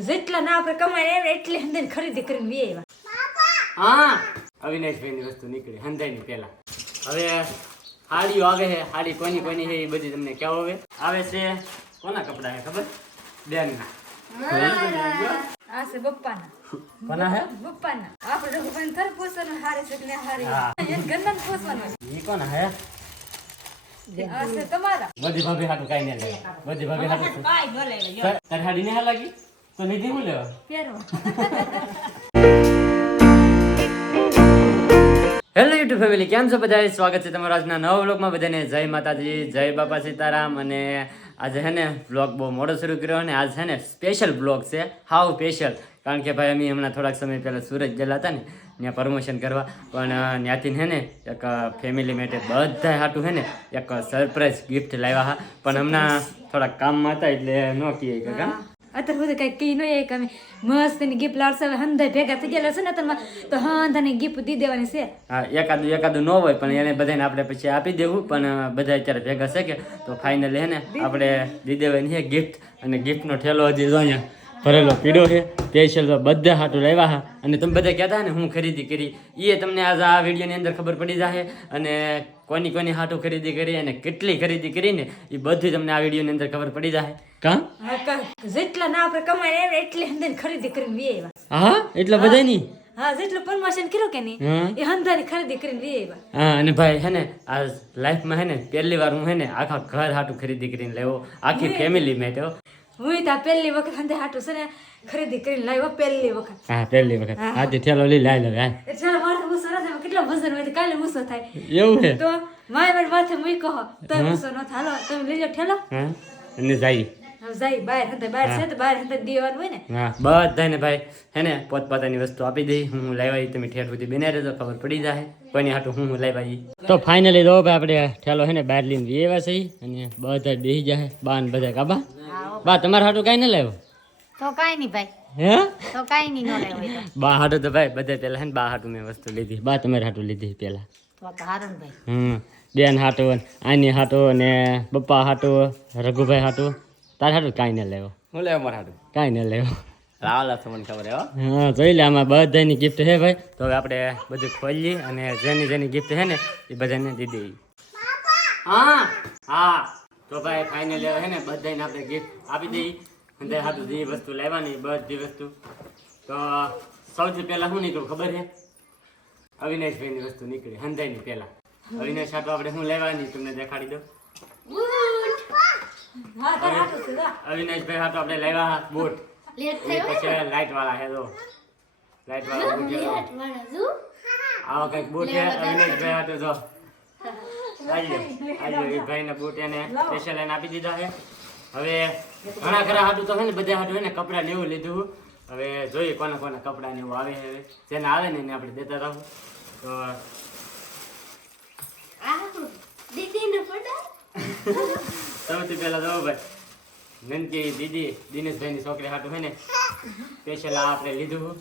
જેટલા ના આપણે કમાય એટલે હંધાઈ ખરીદી કરીને વી આવ્યા. હા અવિનાશભાઈની વસ્તુ નીકળી હંધાઈની પેલા. હવે હાડીઓ આવે છે, હાડી કોની છે એ બધી તમને કેવો હવે આવે છે. કોના કપડા છે ખબર? બેનના. આ છે બપ્પાના. કોના હે? બપ્પાના. આપણે રઘુભાઈ થર પોસવાનું હારે છે ને હારે. એને ગંદન પોસવાનું છે. ઈ કોના હે? આ છે તમારા. બધી ભાભી હાટુ કાઈ ન લે. બધી ભાભી હાટુ કાઈ ન લેવા. તારી હાડી ને લાગી તો લીધી હું લેવા પહેરવા. હેલો યુટ્યુબ ફેમિલી, કેમ છો બધા? સ્વાગત છે તમારું આજના નવા વ્લોગમાં. બધાને જય માતાજી, જય બાપા સીતારામ. અને આજે છે ને વ્લોગ બહુ મોડો શરૂ કર્યો અને આજ છે ને સ્પેશિયલ વ્લોગ છે, હાવ સ્પેશિયલ. કારણ કે ભાઈ અમે હમણાં થોડાક સમય પહેલાં સુરત ગયેલા હતા ને ત્યાં પ્રમોશન કરવા, પણ ત્યાંથી છે ને એક ફેમિલી માટે બધા હાટું છે ને એક સરપ્રાઈઝ ગિફ્ટ લાવ્યા હા. પણ હમણાં થોડાક કામમાં હતા એટલે ન કહીએ કે કામ અત્યારે બધું કઈ કઈ નહીં કે અમે મસ્ત એની ગિફ્ટ લાવશે. હવે હંધાઈ ભેગા થઈ ગયેલા છે ને અત્યારમાં તો હંધાની ગિફ્ટ દી દેવાની છે. હા, એકાદું ન હોય પણ એને બધાને આપણે પછી આપી દેવું. પણ બધા અત્યારે ભેગા છે કે તો ફાઇનલી હે ને આપણે દી દેવાની છે ગિફ્ટ. અને ગિફ્ટનો ઠેલો હજી જો અહીંયા ભરેલો પીડો છે. સ્પેશિયલ તો બધા હાટું લાવ્યા હા. અને તમે બધા કહેતા ને હું ખરીદી કરી, એ તમને આજ આ વિડીયોની અંદર ખબર પડી જશે. અને કોની હાટું ખરીદી કરી અને કેટલી ખરીદી કરીને એ બધું તમને આ વિડીયોની અંદર ખબર પડી જશે. કા જેટલા ના આપણે કમાય એટલે હંધાઈ ખરીદી કરીને વી આવ્યા. હા, એટલા બધા નહીં. હા, જેટલું પ્રમોશન કર્યું કે નહીં એ હંધાઈ ખરીદી કરીને વી આવ્યા. હા, અને ભાઈ હે ને આ લાઈફમાં હે ને પહેલી વાર હું હે ને આખા ઘર હાટું ખરીદી કરીને લેવો, આખી ફેમિલી માટે. હું ત્યાં પહેલી વખત હંધાઈ હાટું છે ને ખરીદી કરીને લાવ્યો પહેલી વખત. હા, પહેલી વખત. આજે ઠેલો લઈ લાવી લે. એટલે મારે ગુસ્સો ન થાય, કેટલો વજન હોય તો કાલે ગુસ્સો થાય. એવું છે તો મારે માથે મૂકો તો ગુસ્સો ન થાય. હાલો તમે લઈ લો ઠેલો. હા, અને જાય જાય બહાર હંધાઈ બહાર છે તો બહાર હંધાઈ દેવાનું હોય ને. હા, બધાને ભાઈ હે ને પોતપોતાની વસ્તુ આપી દઈ. હું લાવ્યા તમે ઠેર સુધી બનાવી રહેજો, ખબર પડી જાય કોઈની હાટું હું લાવ્યા. તો ફાઇનલી જો ભાઈ આપણે ઠેલો હે ને બહાર લઈને વ્યવા છે અને બધા બેસી જાય. બા ને બધા કાબા બા તમારા હાટું કાંઈ ન લાવ્યો તો કાઈ નહીં ભાઈ, હે તો કાઈ નહીં નો લેવાય બા હાટું તો ભાઈ બધા પેલા હે ને બા હાટું મેં વસ્તુ લીધી. બા તમારે હાટું લીધી પેલા. તો હારું ભાઈ. બેન હાટું, આની હાટું અને પપ્પા હાટું, રઘુભાઈ હાટું. તારે હાટું કાંઈ ન લેવો. હું લેવા મારા હાટું કાંઈ ન લેવો. લાવલા તમને ખબર હે હો. હા, જોઈ લે આમાં બધાની ગિફ્ટ છે ભાઈ. તો હવે આપણે બધું ખોલીએ અને જેની ગિફ્ટ છે ને એ બધાને દી દઈએ. હા હા, તો ભાઈ ફાઇનલ હે ને બધાને આપણે ગિફ્ટ આપી દઈએ. અને હાટું જે વસ્તુ લેવાની બધી વસ્તુ. તો સૌથી પહેલા શું નીકળ્યું ખબર છે? અવિનાશભાઈની વસ્તુ નીકળી હંધાઈની પહેલા. અવિનાશ હાટું આપણે શું લેવાની તમને દેખાડી દો. હા, તાર હાટું છે. અવિનાશભાઈ હાટું આપણે લાવ્યા બૂટ. પછી લાઈટ વાળા હે તો લાઈટ વાળા બૂટ છે. આવા કઈક બૂટ છે અવિનાશભાઈ હાટું જો. આજે એ ભાઈના બૂટ એને સ્પેશિયલ એને આપી દીધા છે. હવે ઘણા ખરા હાટું તો છે ને બધા હાટું ને કપડાં ને એવું લીધું. હવે જોઈએ કોના કપડાં ને એવું આવે છે. હવે જેને આવે ને એને આપણે દેતા રહું. તો સૌથી પહેલા જો ભાઈ નનકી દીદી દિનેશભાઈની છોકરી હાટું છે ને સ્પેશિયલ આ આપણે લીધું.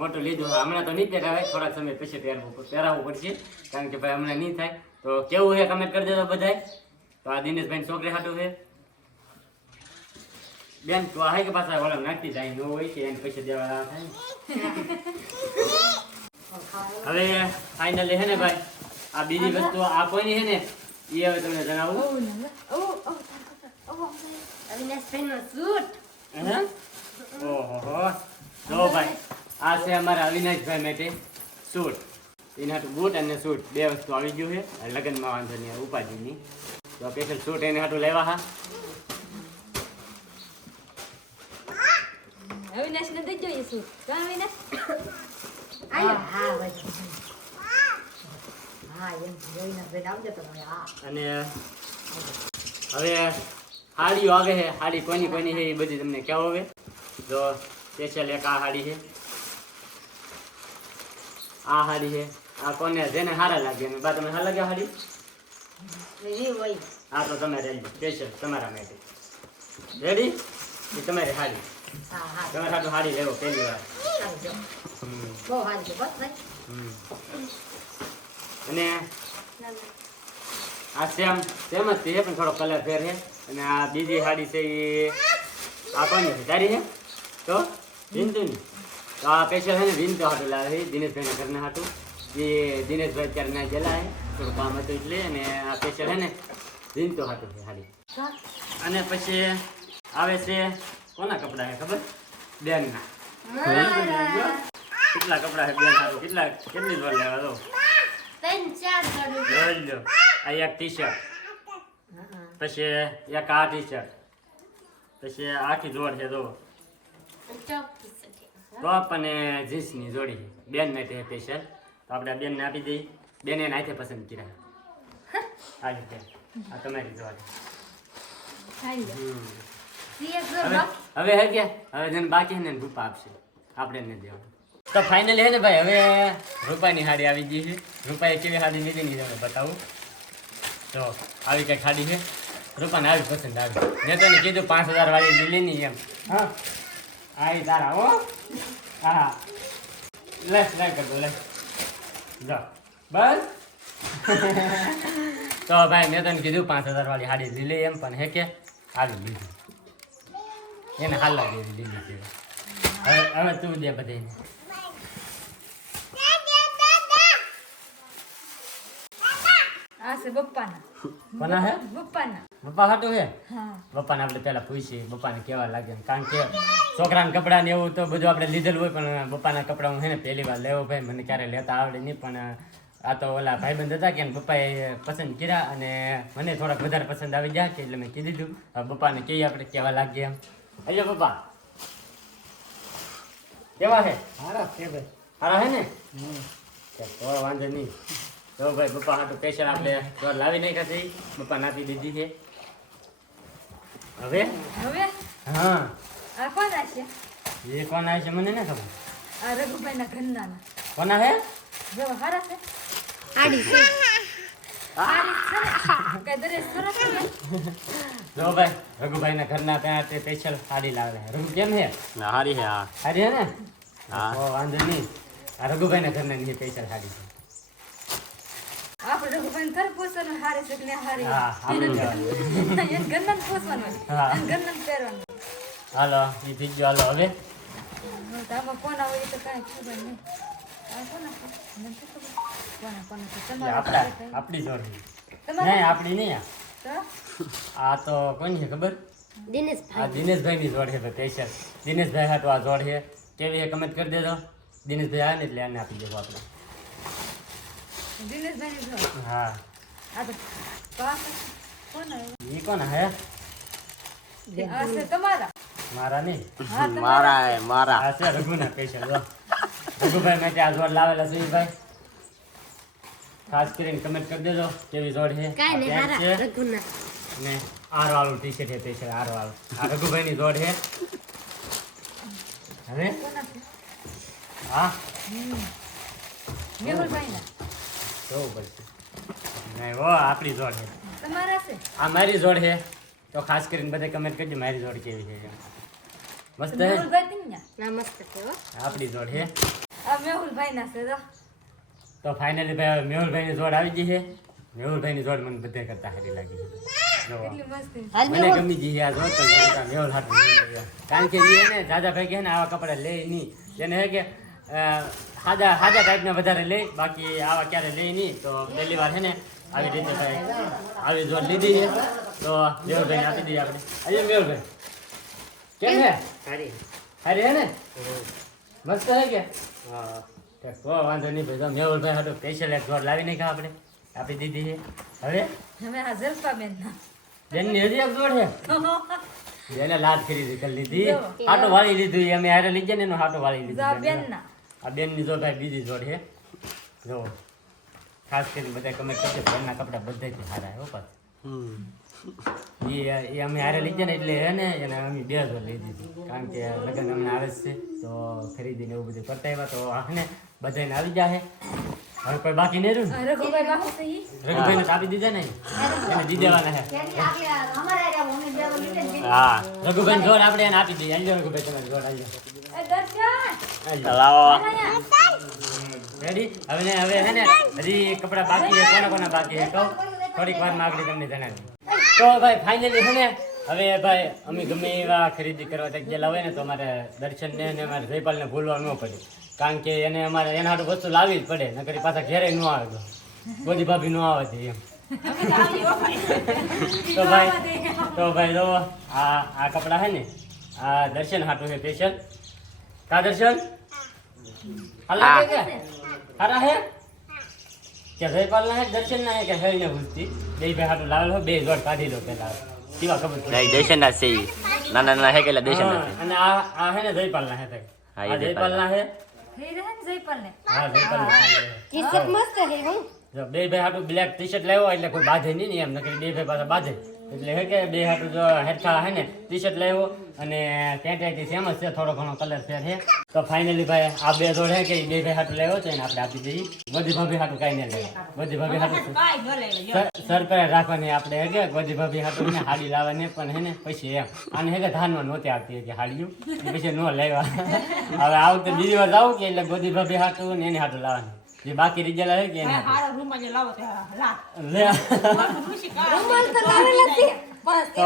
મોટું લીધું. હમણાં તો નહીં પહેરાવે, થોડાક સમય પછી પહેરાવવું પડશે. કારણ કે ભાઈ હમણાં નહીં થાય. તો કેવું છે કમેન્ટ કરી દેજો બધાય. તો આ દિનેશભાઈની છોકરી હાટું છે. બેન તો આ કે પાછા ઓલા નાખતી જાય ન હોય કે એને પૈસા દેવા થાય. હવે ફાઇનલી છે ને ભાઈ આ બીજી વસ્તુ આ કોઈની છે ને એ હવે તમને જણાવું. અવિનાશભાઈનો સૂટ. ઓહો, જો ભાઈ આ છે અમારા અવિનાશભાઈ માટે સૂટ. એના હાટું બૂટ અને સૂટ બે વસ્તુ આવી ગયું છે. લગ્નમાં વાંધો નહીં ઉપાધિની. તો સ્પેશિયલ સૂટ એને હાટું લેવા હા. અવિનાશ ને દઈ જોઈએ શું કા અવિનાશ? હા હા ભાઈ. હા એમ જોઈને ભાઈ આવજો તમે. હા, અને હવે હાડીઓ આવે છે. હાડી કોની છે એ બધી તમને કેવો હવે. જો સ્પેશિયલ એક આ હાડી છે, આ હાડી છે. આ કોને જેને સારા લાગે અને બા તમને સારા લાગે હાડી? એ હોય. આ તો તમે રેડી સ્પેશિયલ તમારા માટે રેડી. એ તમારી હાડી. હા હા તમારે સારું હાડી લેવો પહેલી વાર. આવજો. બહુ હારી છે બસ ભાઈ. અને આ સેમ જ છે પણ થોડો કલર ફેર છે. અને આ બીજી હાડી છે એ આ કોની છે તારી છે તો વિનતુની તો આ સ્પેશિયલ છે ને વિનતો હાટું લાવે છે દિનેશભાઈને ઘરના હાટું એ દિનેશભાઈ અત્યારે ના ગયેલા છે થોડું કામ હતું એટલે અને આ સ્પેશિયલ છે ને વિનતો હાટું છે હારી અને પછી આવે છે કોના કપડા છે ખબર બેનના કેટલા કપડા છે બેન હાટું કેટલી જોડ લેવા દો જોઈ લો આ એક ટી-શર્ટ પછી એક આ ટી-શર્ટ પછી આખી જોડ છે તો ટોપ અને જીન્સની જોડી બેન માટે સ્પેશિયલ તો આપણે બેનને આપી દઈએ બેને નાથે પસંદ કર્યા આ રીતે આ તમારી જોડ હવે હે કે હવે જેને બાકી છે ને રૂપા આપશે આપણે ને દેવાનું તો ફાઇનલી હે ને ભાઈ હવે રૂપાની હાડી આવી ગઈ છે રૂપાએ કેવી હાડી લીધી ની તમને બતાવું તો આવી કઈ હાડી છે રૂપાને આવી પસંદ આવી મેં તને કીધું 5000 વાળી લીધી ની એમ હા આવી તારા હો હા લે કરતો લે જો બસ તો ભાઈ મેં તને કીધું 5000 વાળી હાડી લીધી એમ પણ હે કે આવી લીધી એને હાલ લાગી લીધી છે હવે તું દે બધાને આ છે બપ્પાના કોના હે બપ્પાના બપ્પા હાટું હે હા બપ્પાને આપણે પહેલા પૂછીએ બપ્પાને કેવા લાગે કારણ કે છોકરાના કપડાં ને એવું તો બધું આપણે લીધેલું હોય પણ બપ્પાના કપડાં હું હે ને પહેલી વાર લેવો ભાઈ મને ક્યારે લેતા આવડે નહીં પણ આ તો ઓલા ભાઈબંધ હતા કે પપ્પાએ પસંદ કર્યા અને મને થોડાક વધારે પસંદ આવી ગયા કે એટલે મેં કીધું હતું હવે બપ્પાને કહીએ આપણે કેવા લાગીએ એમ અહીંયા પપ્પા કેવા હે હારા છે ભાઈ સારા હે ને તો વાંધો નહીં તો ભાઈ બપ્પા હાટું સ્પેશિયલ આપણે તો લાવી નાખ્યા છે બપ્પાને આપી દીધી છે હવે હવે હા આ કોના છે એ કોણ આવે છે મને ને ખબર આ રઘુભાઈના ઘરના કોના હે જો હારા છે આડી છે કઈ દરેક સરસ છે ને? જો ભાઈ રઘુભાઈના ઘરના ત્યાં તે સ્પેશિયલ સાડી લાવે રઘુ કેમ હે હારી હે હા સાડી હે ને હા. તો વાંધો નહીં આ રઘુભાઈના ઘરના ની સ્પેશિયલ સાડી છે આપણે રઘુભાઈને થર પૂછવાનું હારી છે કે નહીં હારી હા આપણું જવાનું. એને ઘરના પૂછવાનું હોય હા. એને ઘરના પહેરવાનું હાલો એ થઈ ગયો હાલો હવે તો આમાં કોના હોય એ તો કાંઈ ખબર નહીં આ કોના છે? મને શું ખબર કોના છે એ તમારા આપણા આપણી જોડ છે. તમારા નહીં આપણી નહીં આ. તો આ તો કોની છે ખબર આ દિનેશભાઈની જોડ છે સ્પેશિયલ દિનેશભાઈ હાટુ આ જોડ છે કેવી છે કમેન્ટ કરી દેજો દિનેશભાઈ આવે ને એટલે આને આપી દેવું આપણે દિનેશભાઈની જો હા આ તો પાસ કોના એ કોના હે આ છે તમારા મારા નહીં હા તમારા મારા આ છે રઘુના સ્પેશિયલ જો રઘુભાઈ માટે આ જોડ લાવેલા છે ઈ ભાઈ ખાસ કરીને કમેન્ટ કરી દેજો કેવી જોડ છે આ પેન્ટ છે અને આર વાળું ટી-શર્ટ છે સ્પેશિયલ આર વાળું આ રઘુભાઈની જોડ છે હવે કોના છે હા મેહુલભાઈના જોવું પડશે નહીં હો આપણી જોડ છે તમારા છે આ મારી જોડ છે તો ખાસ કરીને બધા કમેન્ટ કરજો મારી જોડ કેવી છે એમ. મસ્ત છે મેહુલભાઈ તીન્યા આપણી જોડ છે આ મેહુલભાઈના છે તો તો ફાઇનલી ભાઈ હવે મેહુલભાઈની જોડ આવી ગઈ છે મેહુલભાઈની જોડ મને બધે કરતા સારી લાગી છે જો કેટલી મસ્તી મને ગમી ગઈ આ જોડ તો મેહુલ હાટું લઈ ગયા. કારણ કે એ ને દાદાભાઈ કે ને આવા કપડા લે નહીં એને હે કે સાદા ટાઈપના વધારે લે બાકી આવા ક્યારે લે નહીં તો પહેલી વાર છે ને આવી રીતે ભાઈ આવી જોડ લીધી છે તો મેહુલભાઈને આપી દઈએ આપણે આજે મેહુલભાઈ કેમ છે સારી સારી હે ને મસ્ત હે કે કોઈ વાંધો નહીં ભાઈ તો મેહુલભાઈ હાટું સ્પેશિયલ એક જોડ લાવી નાખ્યા આપણે આપી દીધી છે હવે હવે આ જલપાબેન ના બેનની હજી એક જોડ છે એને લાદ ખરીદી કરી લીધી હાટો વાળી લીધું અમે હારે લીધે ને એનું હાટો વાળી લીધું આ બેન ના આ બેનની જો ભાઈ બીજી જોડ છે જો ખાસ કરીને બધા કમેન્ટ કરશે બેનના કપડા બધાથી સારા હો પાછું એ અમે હારે લીધે ને એટલે હે ને એને અમે 2 જોડ લઈ દીધી કારણ કે લગ્ન અમને આવે જ છે તો ખરીદીને એવું બધું કરતા આવ્યા તો આ ને બધાને આવી જાય હવે કોઈ બાકી નહીં રહ્યું આ રઘુભાઈ બાપુ છે ઈ રઘુભાઈને તો આપી દીધા ને એને દી દેવાના છે હા રઘુભાઈ જોડ આપણે એને આપી દઈએ આલ્યો રઘુભાઈ તમારી જોડ આલ્યો એ દર્શન લાવો રેડી હવે હે ને હજી કપડા બાકી છે કોના બાકી છે કહું થોડીક વારમાં આપણે તમને જણાવી તો ભાઈ ફાઇનલી છે ને હવે ભાઈ અમે ગમે એવા ખરીદી કરવા ત્યાં ગયેલા હોય ને તો અમારે દર્શનને અને અમારે જયપાલને ભૂલવા ન પડે, કારણ કે એને અમારે એના હાટુ વસ્તુ લાવવી જ પડે, નકર ઈ પાછા ઘેરે ન આવે તો બધી ભાભી ન આવે છે એમ. તો ભાઈ જો આ કપડા હે ને આ દર્શન હાટુ છે સ્પેશિયલ. કા દર્શન હાલા કે હારા હે કે જયપાલ ના હે દર્શન ના હે કે હે ને ભૂલતી બે ભાઈ હાટુ લાવેલ હો, બે જોડ કાઢી લો પેલા કેવા ખબર પડે. નહીં દેશન ના છે ઈ. નાના નાના હે કે દેશન ના છે. અને આ હે ને જયપાલ ના હે ભાઈ. હા, એ આ જયપાલ ના હે. થઈ રહે ને જયપાલને. હા જયપાલ ના હે. ટી-શર્ટ મસ્ત છે હું. જો બે ભાઈ હાટુ બ્લેક ટી-શર્ટ લાવ્યો એટલે કોઈ બાંધે નહીં ને એમ, નકર બે ભાઈ પાછા બાંધે એટલે હે કે બે હાટુ જો હેઠા હે ને ટી-શર્ટ લાવ્યો અને પેન્ટ આઈથી સેમ જ છે, થોડો ઘણો કલર ફેર છે. તો ફાઇનલી ભાઈ આ બે જોડ હે કે ઈ બે ભાઈ હાટુ લાવ્યો છે ને આપણે આપી દઈએ. બધી ભાભી હાટુ કાઈ ન લાવે, બધી ભાભી હાટુ સરપ્રાઈઝ રાખવાની આપણે હે કે બધી ભાભી હાટુ ને હાડી લાવવાની પણ હે ને પછી એમ આને હે કે ધાનમાં નહોતી આવતી કે હાડીયું પછી નો લાવ્યા. હવે આ વખતે બીજી વાર જાવું કે એટલે બધી ભાભી હાટુ ને એની હાટુ લાવવાની, જે બાકી રીજેલા હે કે એને હાટુ. લે. રૂમાલ તો લાવેલા છે બસ. તો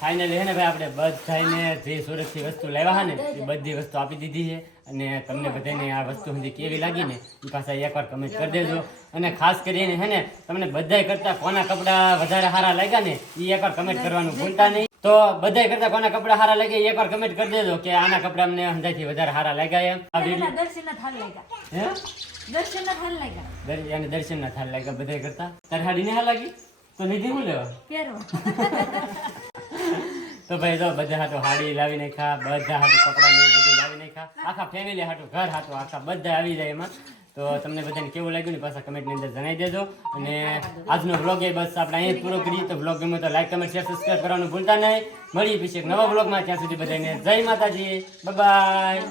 ફાઇનલી હે ને ભાઈ આપણે બધાને જે સુરતથી વસ્તુ લાવ્યા હા ને એ બધી વસ્તુ આપી દીધી છે, અને તમને બધાને આ વસ્તુ સુધી કેવી લાગી ને એ પાછા એકવાર કમેન્ટ કરી દેજો. અને ખાસ કરીને હે ને તમને બધાય કરતા કોના કપડાં વધારે સારા લાગ્યા ને એ એકવાર કમેન્ટ કરવાનું ભૂલતા નહીં. તો બધાય કરતા કોના કપડાં સારા લાગ્યા એ એકવાર કમેન્ટ કરી દેજો કે આના કપડા અમને અંદાજથી વધારે સારા લાગ્યા એમ. આ વિડીયો દર્શનના થાળ લાગ્યા. હે દર્શનના થાળ લાગ્યા. અને દર્શનના થાળ લાગ્યા બધાય કરતા. તારી હાડી ને હા લાગી તો લીધી હું લેવા. પહેરવા. તો ભાઈ જો બધા હાટુ હાડી લાવી નાખ્યા, બધા હાટુ કપડા ને બધું લાવી નાખ્યા, આખા ફેમિલી હાટુ ઘર હાટુ આખા બધા આવી જાય એમાં. તો તમને બધાને કેવું લાગ્યું ને પાછા કમેન્ટની અંદર જણાવી દેજો. અને આજનો વ્લોગ એ બસ આપણે અહીંયા જ પૂરો કરીએ. તો વ્લોગ ગમે તો લાઈક કમેન્ટ શેર સબસ્ક્રાઈબ કરવાનું ભૂલતા નહીં. મળીએ પછી એક નવા વ્લોગમાં, ત્યાં સુધી બધાને જય માતાજી, બાય બાય.